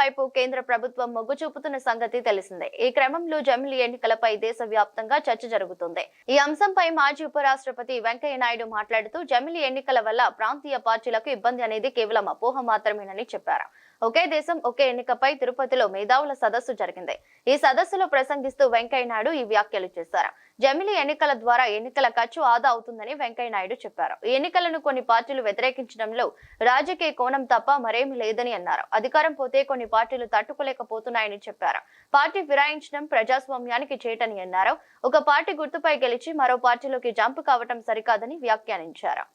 వైపు కేంద్ర ప్రభుత్వం మొగ్గు చూపుతున్న సంగతి తెలిసిందే. ఈ క్రమంలో జమిలీ ఎన్నికలపై దేశవ్యాప్తంగా చర్చ జరుగుతుంది. ఈ అంశంపై మాజీ ఉపరాష్ట్రపతి వెంకయ్య నాయుడు మాట్లాడుతూ జమిలీ ఎన్నికల వల్ల ప్రాంతీయ పార్టీలకు ఇబ్బంది అనేది కేవలం అపోహ మాత్రమేనని చెప్పారు. ఒకే దేశం ఒకే ఎన్నికపై తిరుపతిలో మేధావుల సదస్సు జరిగింది. ఈ సదస్సులో ప్రసంగిస్తూ వెంకయ్య నాయుడు ఈ వ్యాఖ్యలు చేశారు. జమిలీ ఎన్నికల ద్వారా ఎన్నికల ఖర్చు ఆదా అవుతుందని వెంకయ్య నాయుడు చెప్పారు. ఈ ఎన్నికలను కొన్ని పార్టీలు వ్యతిరేకించడంలో రాజకీయ కోణం తప్ప మరేమీ లేదని అన్నారు. అధికారం పోతే కొన్ని పార్టీలు తట్టుకోలేకపోతున్నాయని చెప్పారు. పార్టీ ఫిరాయించడం ప్రజాస్వామ్యానికి చేటని అన్నారు. ఒక పార్టీ గుర్తుపై గెలిచి మరో పార్టీలోకి జంప్ కావటం సరికాదని వ్యాఖ్యానించారు.